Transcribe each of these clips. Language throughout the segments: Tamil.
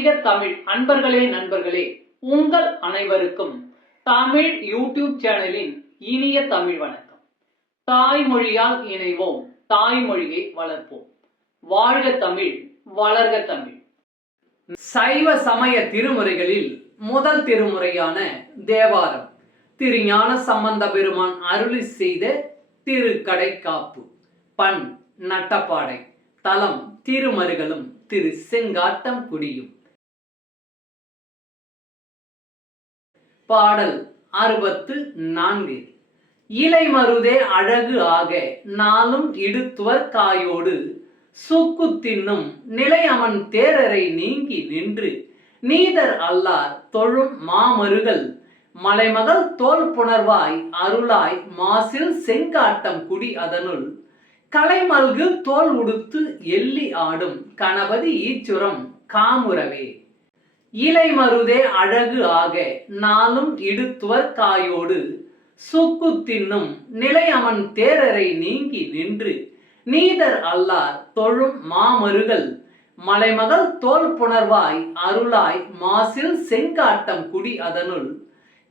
ஆன்மீக தமிழ் அன்பர்களே நண்பர்களே, உங்கள் அனைவருக்கும் தமிழ் யூடியூப் சேனலின் இனிய தமிழ் வணக்கம். தாய்மொழியால் இணைவோம், தாய்மொழியை வளர்ப்போம். வாழ்க தமிழ், வளர்க தமிழ். சைவ சமய திருமுறைகளில் முதல் திருமுறையான தேவாரம் திருஞான சம்பந்த பெருமான் அருளி செய்த திருக்கடைக்காப்பு. பண் நட்டப்பாடை. தலம் திருமருகலும் திரு செங்காட்டம் குடியும். பாடல் 64. இலை மருதே அழகு ஆக நாளும் இடுத்துவர் காயோடு சுக்கு தின்னும் நிலையமன் தேரரை நீங்கி நின்று நீதர் அல்லார் தொழும் மாமருகள் மலைமகள் தோல் புணர்வாய் அருளாய் மாசில் செங்காட்டம் குடி அதனுள் கலைமல்கு தோல் உடுத்து எள்ளி ஆடும் கணபதி ஈச்சுரம் காமுறவே. இலை மருதே அழகு ஆக நாளும் இடுத்துவர் காயோடு சுக்கு தின்னும் நிலையமன் தேரரை நீங்கி நின்று நீதர் அல்லார் தொழும் மாமருகள் மலைமகள் தோல் புணர்வாய் அருளாய் மாசில் செங்காட்டம் குடி அதனுள்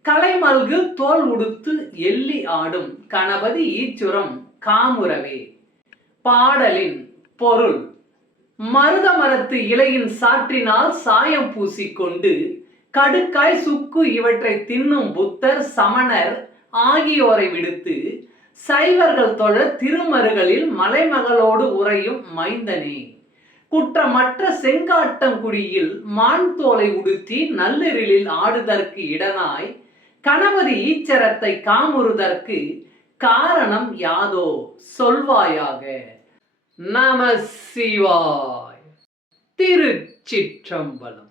கலைமல்கு தோல் உடுத்து எள்ளி ஆடும் கணபதி ஈச்சுரம் காமுறவே. பாடலின் பொருள்: மருத மரத்து இலையின் சாற்றினால் சாயம் பூசிக்கொண்டு கடுக்காய் சுக்கு இவற்றை தின்னும் புத்தர் சமணர் ஆகியோரை விடுத்து சைவர்கள் தொழ திருமருகளில் மலைமகளோடு உறையும் மைந்தனே, குற்றமற்ற செங்காட்டங்குடியில் மான் தோலை உடுத்தி நல்லிரிலில் ஆடுதற்கு இடனாய் கணபதி ஈச்சரத்தை காமுறுதற்கு காரணம் யாதோ சொல்வாயாக. நம சிவாய். திருச்சிற்றம்பலம்.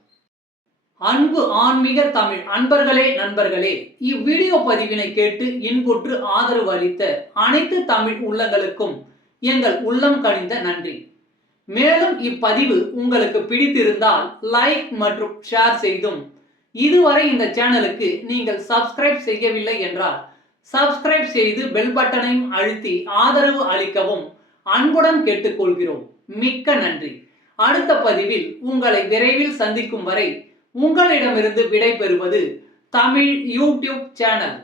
அன்பு ஆன்மீக தமிழ் அன்பர்களே நண்பர்களே, இவ்வீடியோ பதிவினை கேட்டு இன்புற்று ஆதரவு அளித்த அனைத்து தமிழ் உள்ளங்களுக்கும் எங்கள் உள்ளம் கனிந்த நன்றி. மேலும் இப்பதிவு உங்களுக்கு பிடித்திருந்தால் லைக் மற்றும் ஷேர் செய்தும், இதுவரை இந்த சேனலுக்கு நீங்கள் சப்ஸ்கிரைப் செய்யவில்லை என்றால் சப்ஸ்கிரைப் செய்து பெல் பட்டனையும் அழுத்தி ஆதரவு அளிக்கவும் அன்புடன் கேட்டுக்கொள்கிறோம். மிக்க நன்றி. அடுத்த பதிவில் உங்களை விரைவில் சந்திக்கும் வரை உங்களிடமிருந்து விடை பெறுவது தமிழ் யூடியூப் சேனல்.